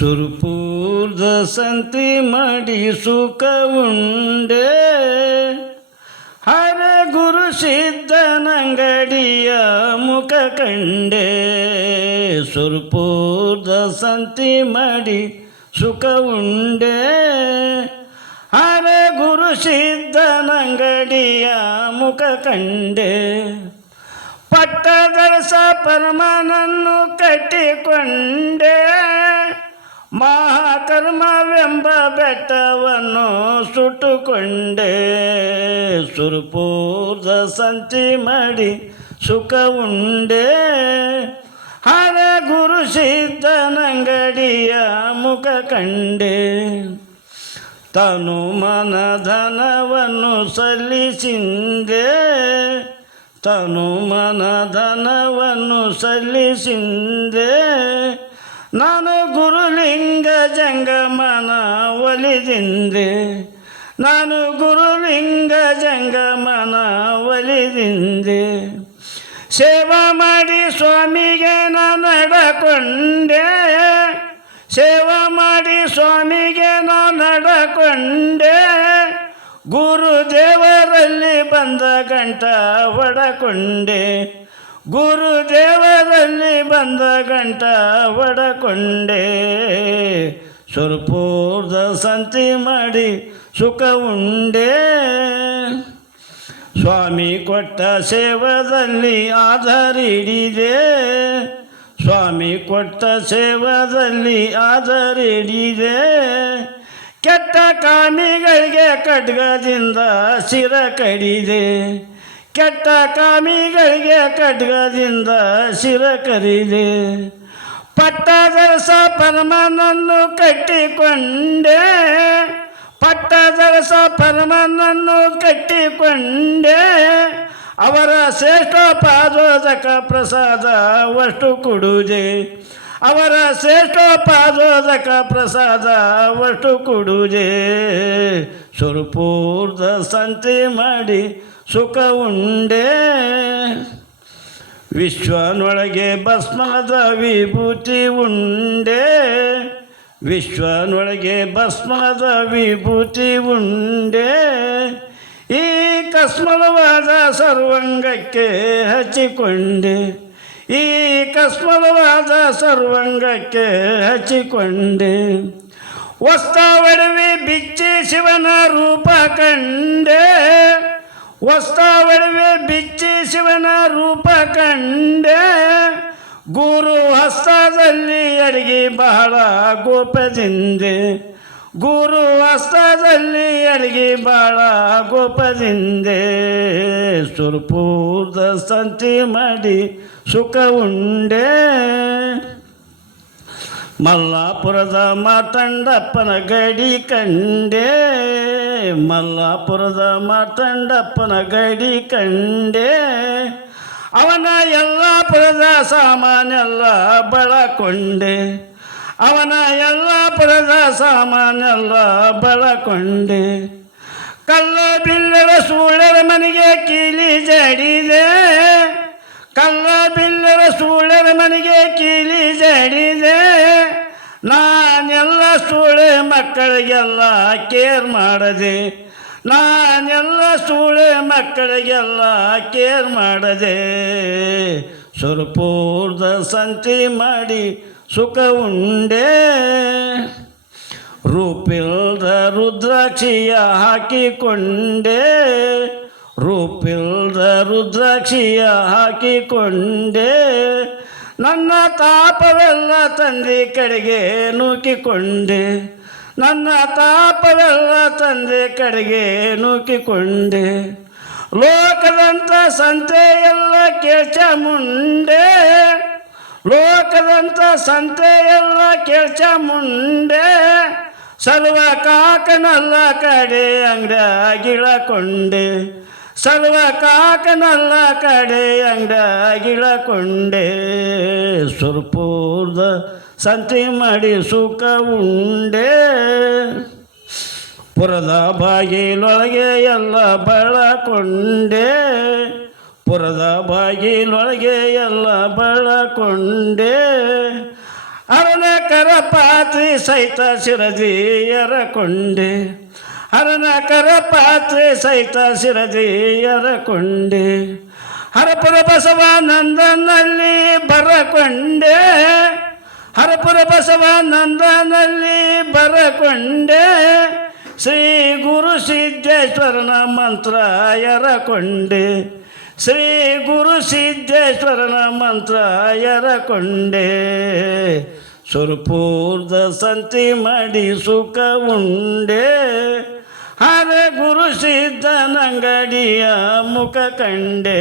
ಸುರಪುರದ ಸಂತಿ ಮಾಡಿ ಸುಖ ಉಂಡೆ ಹರ ಗುರು ಸಿದ್ಧನಂಗಡಿಯ ಮುಖ ಕಂಡೆ. ಸುರಪುರದ ಸಂತಿ ಮಾಡಿ ಸುಖ ಉಂಡೆ ಹರ ಗುರು ಸಿದ್ಧನಂಗಡಿಯ ಮುಖ ಕಂಡೆ. ಪಟ್ಟದರಸ ಪರಮನನ್ನು ಕಟ್ಟಿಕೊಂಡೆ ಮಹಾಕರ್ಮವೆಂಬ ಬೆಟ್ಟವನ್ನು ಸುಟ್ಟುಕೊಂಡೆ. ಸುರಪುರದ ಸಂತಿ ಮಾಡಿ ಸುಖ ಉಂಡೆ ಹರ ಗುರು ಸಿದ್ಧನಂಗಡಿಯ ಮುಖ ಕಂಡೆ. ತನು ಮನ ಧನವನ್ನು ಸಲ್ಲಿಸಿಂದೆ ತನು ಮನ ಧನವನ್ನು ಸಲ್ಲಿಸಿಂದೆ. ನಾನು ಗುರುಲಿಂಗ ಜಂಗಮನ ಒಲಿದಿಂದೆ ನಾನು ಗುರುಲಿಂಗ ಜಂಗಮನ ಒಲಿದಿಂದೆ. ಸೇವಾ ಮಾಡಿ ಸ್ವಾಮಿಗೆ ನಾನು ನಡಕೊಂಡೆ ಸೇವಾ ಮಾಡಿ ಸ್ವಾಮಿಗೆ ನಾನು ನಡಕೊಂಡೆ. ಗುರುದೇವರಲ್ಲಿ ಬಂದ ಗಂಟ ಹೊಡಕೊಂಡೆ ಗುರುದೇವರಲ್ಲಿ ಬಂದ ಗಂಟ ಹೊಡಕೊಂಡೆ. ಸುರಪುರದ ಸಂತಿ ಮಾಡಿ ಸುಖ ಉಂಡೆ ಸ್ವಾಮಿ ಕೊಟ್ಟ ಸೇವದಲ್ಲಿ ಆಧಾರ ಹಿಡಿದೆ ಸ್ವಾಮಿ ಕೊಟ್ಟ ಸೇವದಲ್ಲಿ ಆಧಾರ ಹಿಡಿದೆ. ಕೆಟ್ಟ ಕಾಮಿಗಳಿಗೆ ಖಡ್ಗದಿಂದ ಶಿರ ಕಡಿದೆ ಕೆಟ್ಟ ಕಾಮಿಗಳಿಗೆ ಖಡ್ಗದಿಂದ ಶಿರ ಕಡಿದೆ. ಪಟ್ಟದರಸ ಪರಮನನ್ನು ಕಟ್ಟಿಕೊಂಡೆ ಪಟ್ಟದರಸ ಪರಮನನ್ನು ಕಟ್ಟಿಕೊಂಡೆ. ಅವರ ಶ್ರೇಷ್ಠ ಪಾದೋದಕ ಪ್ರಸಾದ ವಷ್ಟು ಕೊಡುವುದೇ ಅವರ ಶ್ರೇಷ್ಠ ಪಾದೋದಕ ಪ್ರಸಾದ ವಷ್ಟು ಕೊಡುವುದೇ. ಸುರಪುರದ ಸಂತಿ ಮಾಡಿ ಸುಖ ಉಂಡೆ ವಿಶ್ವನೊಳಗೆ ಭಸ್ಮದ ವಿಭೂತಿ ಉಂಡೆ ವಿಶ್ವನೊಳಗೆ ಭಸ್ಮದ ವಿಭೂತಿ ಉಂಡೆ. ಈ ಕಸ್ಮಲವಾದ ಸರ್ವಂಗಕ್ಕೆ ಹಚ್ಚಿಕೊಂಡೆ ಈ ಕಸ್ಮಲವಾದ ಸರ್ವಂಗಕ್ಕೆ ಹಚ್ಚಿಕೊಂಡೆ. ವಸ್ತ ಒಡವೆ ಬಿಚ್ಚಿ ಶಿವನ ರೂಪ ಕಂಡೆ ವಸ್ತ ಒಡವೆ ಬಿಚ್ಚಿ ಶಿವನ ರೂಪ ಕಂಡೆ. ಗುರು ಹಸ್ತದಲ್ಲಿ ಅಡಿಗೆ ಬಹಳ ಗೋಪದಿಂದೆ ಗುರು ಹಸ್ತದಲ್ಲಿ ಅಡಿಗೆ ಬಹಳ ಗೋಪದಿಂದೆ. ಸುರಪುರದ ಸಂತಿ ಮಾಡಿ ಸುಖ ಉಂಡೆ ಮಲ್ಲಾಪುರದ ಮಾತಂಡಪ್ಪನ ಗಡಿ ಕಂಡೆ ಮಲ್ಲಾಪುರದ ಮಾತಂಡಪ್ಪನ ಗಡಿ ಕಂಡೆ. ಅವನ ಯಲ್ಲಾಪುರದ ಸಾಮಾನೆಲ್ಲ ಬಳಕೊಂಡೆ ಅವನ ಯಲ್ಲಾಪುರದ ಸಾಮಾನೆಲ್ಲ ಬಳಕೊಂಡೆ. ಕಲ್ಲ ಬಿಲ್ಲರ ಸೂಳರ ಮನೆಗೆ ಕೀಲಿ ಜಡಿದೆ ಕಲ್ಲ ಬಿಲ್ಲರ ಸೂಳರ ಮನೆಗೆ ಕೀಲಿ ಜಡಿದೆ. ನಾನೆಲ್ಲ ಸೂಳೆ ಮಕ್ಕಳಿಗೆಲ್ಲ ಕೇರ್ ಮಾಡದೆ ನಾನೆಲ್ಲ ಸೂಳೆ ಮಕ್ಕಳಿಗೆಲ್ಲ ಕೇರ್ ಮಾಡದೆ. ಸುರಪುರದ ಸಂತಿ ಮಾಡಿ ಸುಖ ಉಂಡೆ ರೂಪಿಲ್ದ ರುದ್ರಾಕ್ಷಿಯ ಹಾಕಿಕೊಂಡೆ ರೂಪಿಲ್ದ ರುದ್ರಾಕ್ಷಿಯ ಹಾಕಿಕೊಂಡೆ. ನನ್ನ ತಾಪವೆಲ್ಲ ತಂದೆ ಕಡೆಗೆ ನೂಕಿಕೊಂಡೆ ನನ್ನ ತಾಪವೆಲ್ಲ ತಂದೆ ಕಡೆಗೆ ನೂಕಿಕೊಂಡೆ. ಲೋಕದಂತ ಸಂತೆಯೆಲ್ಲ ಕೇಳ್ಚ ಮುಂಡೆ ಲೋಕದಂತ ಸಂತೆಯೆಲ್ಲ ಕೇಳ್ಚ ಮುಂಡೆ. ಸರ್ವ ಕಾಕನಲ್ಲ ಕಡೆ ಅಂಗಡಿಯಾಗಿಳಕೊಂಡೆ ಸರ್ವ ಕಾಕನಲ್ಲ ಕಡೆ ಅಂಗಡಿಯಾಗಿಳಕೊಂಡೆ. ಸುರಪುರದ ಸಂತಿ ಮಾಡಿ ಸುಖ ಉಂಡೆ ಪುರದ ಬಾಗಿಲೊಳಗೆ ಎಲ್ಲ ಬಳಕೊಂಡೆ ಪುರದ ಬಾಗಿಲೊಳಗೆ ಎಲ್ಲ ಬಳಕೊಂಡೆ. ಅರನಕರ ಪಾತ್ರಿ ಸಹಿತ ಶಿರಜಿಯರ ಕೊಂಡೆ ಅರನಕರ ಪಾತ್ರೆ ಸಹಿತ ಶಿರಜಿಯರ ಕೊಂಡೆ ಹರಪುರ ಬಸವಾನಂದನಲ್ಲಿ ಬರಕೊಂಡೆ ಹರಪುರ ಬಸವಾನಂದನಲ್ಲಿ ಬರಕೊಂಡೆ ಶ್ರೀ ಗುರು ಸಿದ್ದೇಶ್ವರನ ಮಂತ್ರಾಯರ ಕೊಂಡೆ ಶ್ರೀ ಗುರು ಸಿದ್ದೇಶ್ವರನ ಮಂತ್ರಾಯರ ಕೊಂಡೆ ಸುರಪೂರ್ದ ಸಂತಿ ಮಾಡಿ ಸುಖ ಉಂಡೆ ಹರ ಗುರು ಸಿದ್ದನಂಗಡಿಯ ಮುಖ ಕಂಡೆ